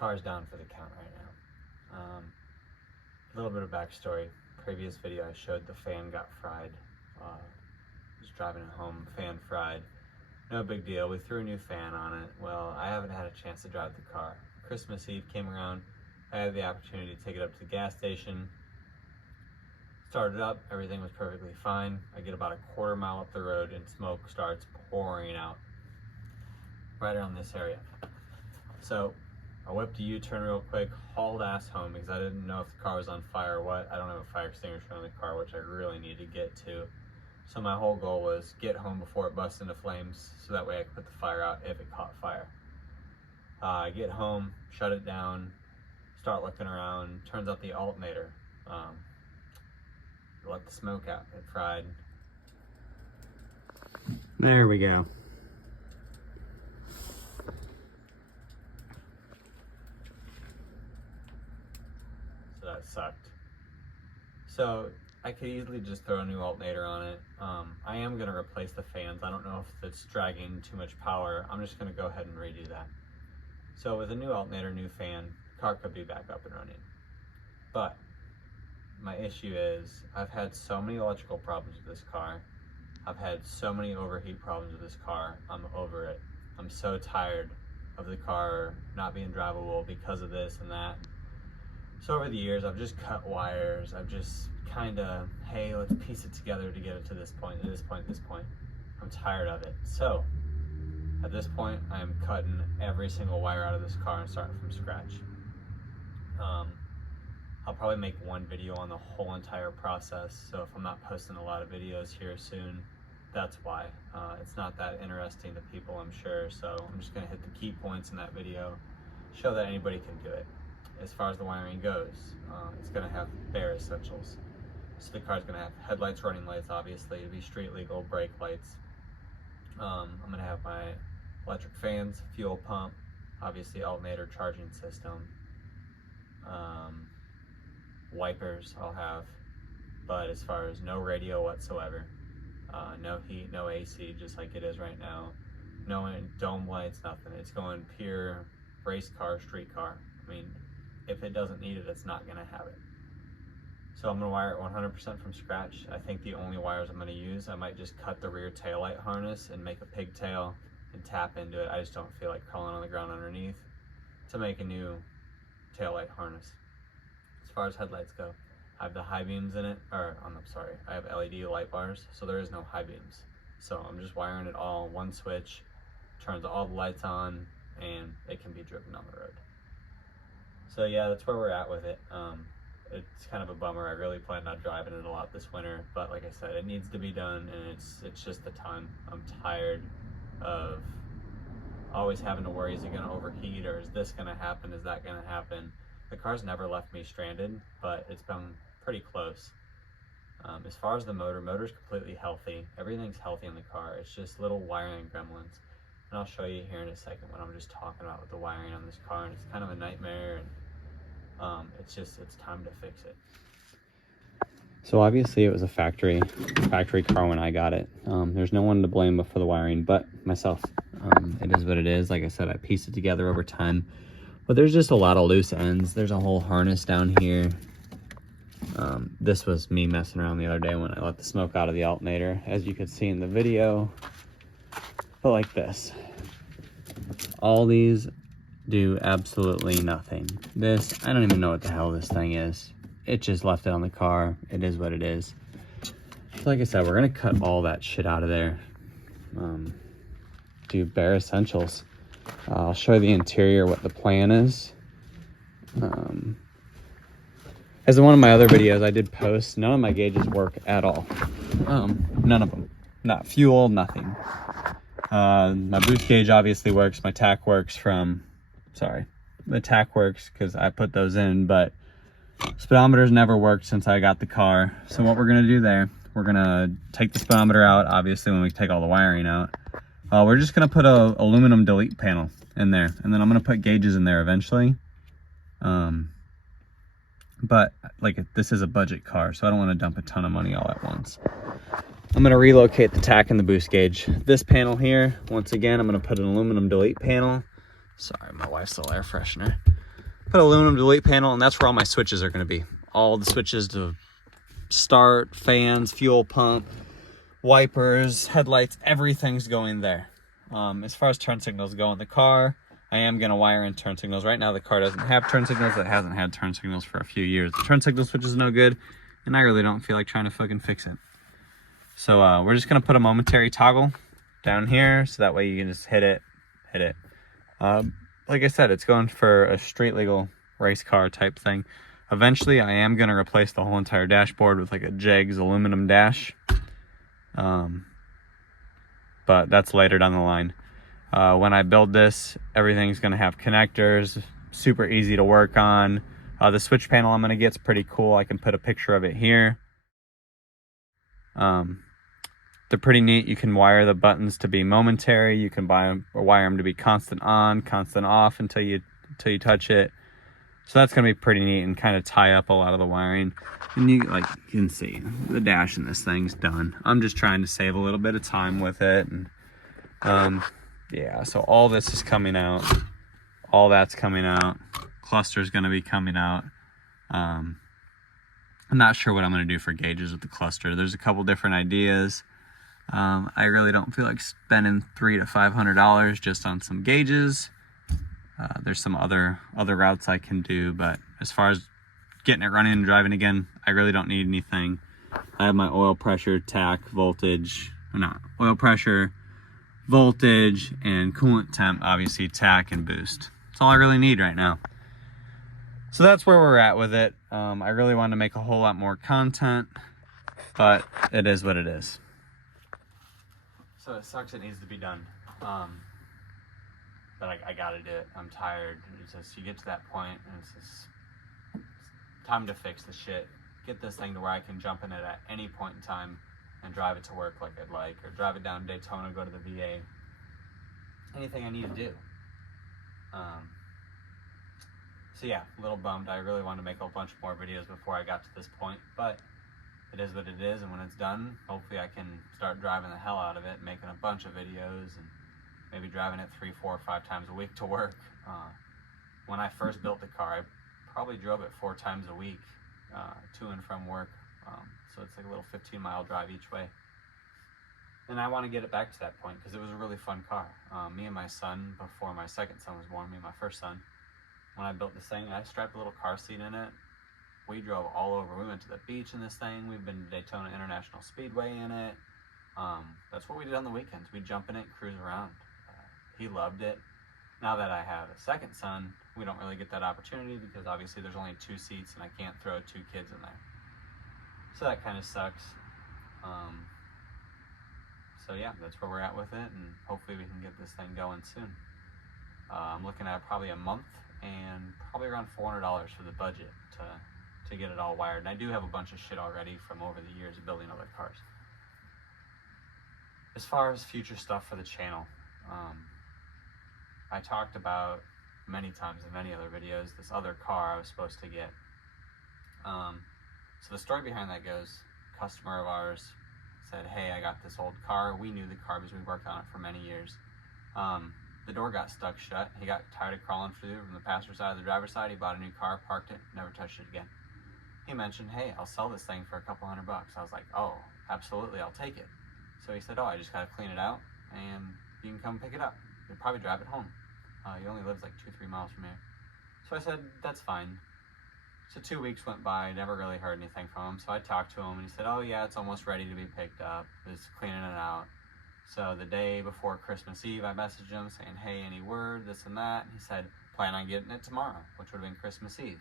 car's down for the count right now. A little bit of backstory. Previous video I showed the fan got fried. Was driving it home, fan fried. No big deal, we threw a new fan on it. Well, I haven't had a chance to drive the car. Christmas Eve came around, I had the opportunity to take it up to the gas station. Started up, everything was perfectly fine. I get about a quarter mile up the road and smoke starts pouring out right around this area. So I whipped a U-turn real quick, hauled ass home because I didn't know if the car was on fire or what. I don't have a fire extinguisher on the car, which I really need to get to. So my whole goal was get home before it busts into flames so that way I could put the fire out if it caught fire. I get home, shut it down, start looking around. Turns out the alternator let the smoke out. It fried. There we go. So that sucked. So I could easily just throw a new alternator on it. I am going to replace the fans. I don't know if it's dragging too much power. I'm just going to go ahead and redo that. So with a new alternator, new fan, car could be back up and running. But my issue is I've had so many electrical problems with this car. I've had so many overheat problems with this car. I'm over it. I'm so tired of the car not being drivable because of this and that. So over the years, I've just cut wires. I've just kind of, hey, let's piece it together to get it to this point, to this point, this point. I'm tired of it. So at this point, I am cutting every single wire out of this car and starting from scratch. I'll probably make one video on the whole entire process. So if I'm not posting a lot of videos here soon, that's why. It's not that interesting to people, I'm sure. So I'm just gonna hit the key points in that video, show that anybody can do it. As far as the wiring goes, it's gonna have bare essentials. So the car's gonna have headlights, running lights, obviously, to be street legal, brake lights. I'm gonna have my electric fans, fuel pump, obviously alternator, charging system, wipers I'll have, but as far as no radio whatsoever, no heat, no AC, just like it is right now, no dome lights, nothing. It's going pure race car, street car. I mean, if it doesn't need it, it's not gonna have it. So I'm gonna wire it 100% from scratch. I think the only wires I'm gonna use, I might just cut the rear taillight harness and make a pigtail and tap into it. I just don't feel like crawling on the ground underneath to make a new taillight harness. As far as headlights go, I have the high beams in it, or I'm sorry, I have LED light bars, so there is no high beams. So I'm just wiring it all, one switch, turns all the lights on, and it can be driven on the road. So yeah, that's where we're at with it. It's kind of a bummer. I really planned on driving it a lot this winter, but like I said, it needs to be done, and it's just the time. I'm tired of always having to worry, is it gonna overheat, or is this gonna happen, is that gonna happen? The car's never left me stranded, but it's been pretty close. As far as the motor's completely healthy. Everything's healthy in the car. It's just little wiring gremlins. And I'll show you here in a second what I'm just talking about with the wiring on this car, and it's kind of a nightmare, and it's time to fix it. So obviously it was a factory car when I got it. There's no one to blame for the wiring but myself. It is what it is. Like I said, I pieced it together over time, but there's just a lot of loose ends. There's a whole harness down here. This was me messing around the other day when I let the smoke out of the alternator, as you could see in the video. But like this, all these do absolutely nothing. This, I don't even know what the hell this thing is. It just left it on the car. It is what it is. So like I said, we're gonna cut all that shit out of there. Do bare essentials. I'll show you the interior, what the plan is. As in one of my other videos I did post, none of my gauges work at all. None of them. Not fuel, nothing. My boost gauge obviously works. My tack works the tack works because I put those in, but speedometer's never worked since I got the car. So what we're gonna do there, we're gonna take the speedometer out, obviously, when we take all the wiring out. We're just gonna put a aluminum delete panel in there, and then I'm gonna put gauges in there eventually. But like, this is a budget car, so I don't want to dump a ton of money all at once. I'm gonna relocate the tack and the boost gauge. This panel here, once again, I'm gonna put an aluminum delete panel. Sorry, my wife's little air freshener. put aluminum delete panel, and that's where all my switches are going to be. All the switches to start, fans, fuel pump, wipers, headlights, everything's going there. As far as turn signals go in the car, I am going to wire in turn signals. Right now the car doesn't have turn signals. It hasn't had turn signals for a few years. The turn signal switch is no good, and I really don't feel like trying to fucking fix it. So we're just going to put a momentary toggle down here, so that way you can just hit it. Like I said, it's going for a street legal race car type thing. Eventually, I am going to replace the whole entire dashboard with like a Jegs aluminum dash. But that's later down the line. When I build this, everything's going to have connectors, super easy to work on. The switch panel I'm going to get is pretty cool. I can put a picture of it here. They're pretty neat. You can wire the buttons to be momentary. You can wire them to be constant on, constant off until you touch it. So that's going to be pretty neat and kind of tie up a lot of the wiring. And you can see the dash in this thing's done. I'm just trying to save a little bit of time with it. And yeah, so all this is coming out. All that's coming out. Cluster's going to be coming out. I'm not sure what I'm going to do for gauges with the cluster. There's a couple different ideas. I really don't feel like spending $300 to $500 just on some gauges. There's some other routes I can do, but as far as getting it running and driving again, I really don't need anything. I have my oil pressure, tach, voltage, oil pressure, voltage, and coolant temp, obviously tach and boost. That's all I really need right now. So that's where we're at with it. I really want to make a whole lot more content, but it is what it is. So it sucks it needs to be done. But I gotta do it. I'm tired. It's just, you get to that point and it's just time to fix the shit. Get this thing to where I can jump in it at any point in time and drive it to work like I'd like, or drive it down to Daytona, go to the VA. Anything I need to do. So yeah, a little bummed. I really wanted to make a bunch more videos before I got to this point, but it is what it is, and when it's done, hopefully I can start driving the hell out of it, making a bunch of videos, and maybe driving it 3, 4, or 5 times a week to work. When I first built the car, I probably drove it 4 times a week to and from work. So it's like a little 15-mile drive each way. And I want to get it back to that point because it was a really fun car. Me and my son, before my second son was born, me and my first son, when I built this thing, I strapped a little car seat in it. We drove all over. We went to the beach in this thing. We've been to Daytona International Speedway in it. That's what we did on the weekends. We'd jump in it, cruise around. He loved it. Now that I have a second son, we don't really get that opportunity because obviously there's only 2 seats and I can't throw 2 kids in there. So that kind of sucks. So yeah, that's where we're at with it, and hopefully we can get this thing going soon. I'm looking at probably a month and probably around $400 for the budget to get it all wired. And I do have a bunch of shit already from over the years of building other cars. As far as future stuff for the channel, I talked about many times in many other videos this other car I was supposed to get. So the story behind that goes, a customer of ours said, hey, I got this old car. We knew the car because we worked on it for many years. The door got stuck shut. He got tired of crawling through from the passenger side to the driver's side. He bought a new car, parked it, never touched it again. He mentioned, hey, I'll sell this thing for a couple $100. I was like, oh, absolutely, I'll take it. So he said, oh, I just got to clean it out and you can come pick it up. You'll probably drive it home. He only lives like 2-3 miles from here. So I said, that's fine. So 2 weeks went by, never really heard anything from him. So I talked to him and he said, oh yeah, it's almost ready to be picked up. Just cleaning it out. So the day before Christmas Eve, I messaged him saying, hey, any word, this and that. And he said, plan on getting it tomorrow, which would have been Christmas Eve.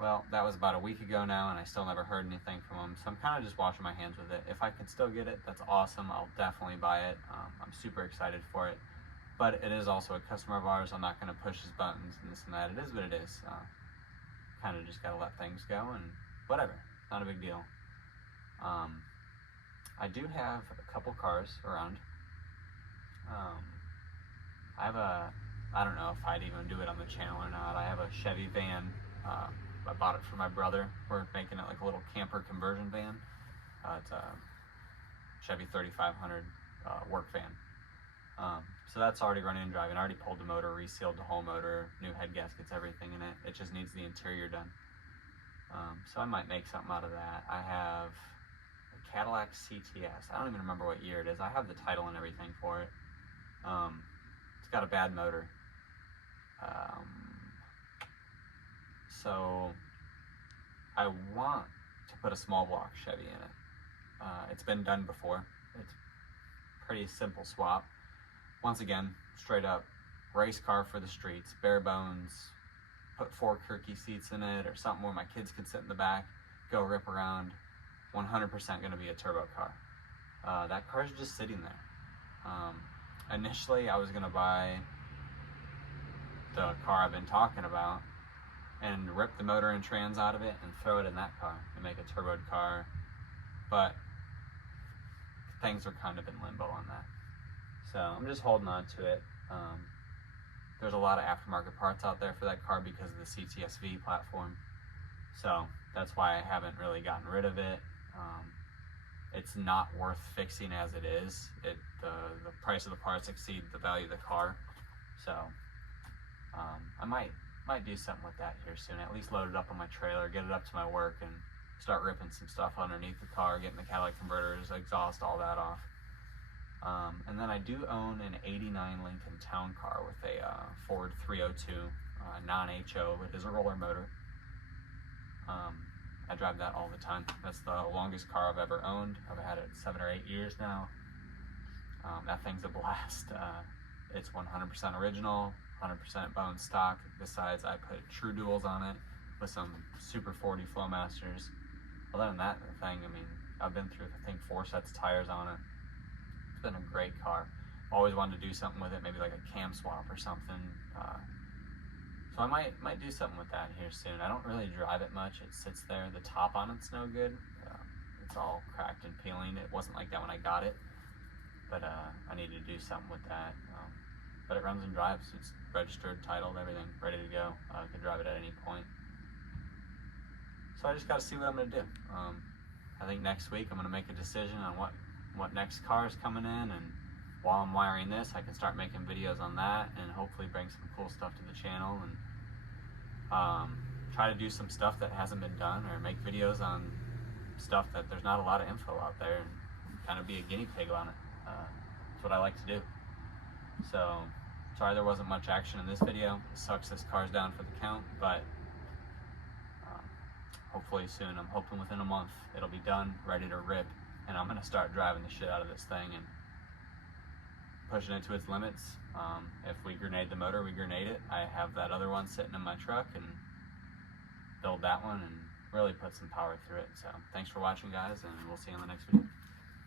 Well, that was about a week ago now, and I still never heard anything from him. So I'm kind of just washing my hands with it. If I can still get it, that's awesome. I'll definitely buy it. I'm super excited for it. But it is also a customer of ours. I'm not going to push his buttons and this and that. It is what it is. Kind of just got to let things go and whatever. Not a big deal. I do have a couple cars around. I have I don't know if I'd even do it on the channel or not. I have a Chevy van. I bought it for my brother. We're making it like a little camper conversion van. It's a Chevy 3500 work van. So that's already running and driving. I already pulled the motor, resealed the whole motor, new head gaskets, everything in it. It just needs the interior done. So I might make something out of that. I have a Cadillac CTS. I don't even remember what year it is. I have the title and everything for it. It's got a bad motor. So I want to put a small block Chevy in it. It's been done before. It's pretty simple swap. Once again, straight up race car for the streets, bare bones. Put 4 Kirky seats in it or something where my kids could sit in the back, go rip around. 100% going to be a turbo car. That car's just sitting there. Initially, I was going to buy the car I've been talking about and rip the motor and trans out of it and throw it in that car and make a turboed car, but things are kind of in limbo on that. So I'm just holding on to it. There's a lot of aftermarket parts out there for that car because of the CTSV platform. So that's why I haven't really gotten rid of it. It's not worth fixing as it is. The price of the parts exceed the value of the car. So I might do something with that here soon. At least load it up on my trailer, get it up to my work, and start ripping some stuff underneath the car, getting the catalytic converters, exhaust, all that off. And then I do own an 89 Lincoln Town Car with a Ford 302 non-HO. It is a roller motor. I drive that all the time. That's the longest car I've ever owned. I've had it 7 or 8 years now. That thing's a blast. It's 100% original, 100% bone stock. Besides, I put True Duals on it with some Super 40 Flowmasters. Other than that, the thing, I mean, I've been through, I think, 4 sets of tires on it. It's been a great car. Always wanted to do something with it, maybe like a cam swap or something. So I might do something with that here soon. I don't really drive it much. It sits there. The top on it's no good. It's all cracked and peeling. It wasn't like that when I got it, but I need to do something with that. But it runs and drives. It's registered, titled, everything, ready to go. I can drive it at any point. So I just got to see what I'm going to do. I think next week I'm going to make a decision on what next car is coming in, and while I'm wiring this, I can start making videos on that and hopefully bring some cool stuff to the channel and try to do some stuff that hasn't been done, or make videos on stuff that there's not a lot of info out there, and kind of be a guinea pig on it. That's what I like to do. So sorry there wasn't much action in this video. It sucks this car's down for the count, but hopefully soon. I'm hoping within a month it'll be done, ready to rip, and I'm going to start driving the shit out of this thing and pushing it to its limits. If we grenade the motor, we grenade it. I have that other one sitting in my truck, and build that one and really put some power through it. So thanks for watching, guys, and we'll see you in the next video.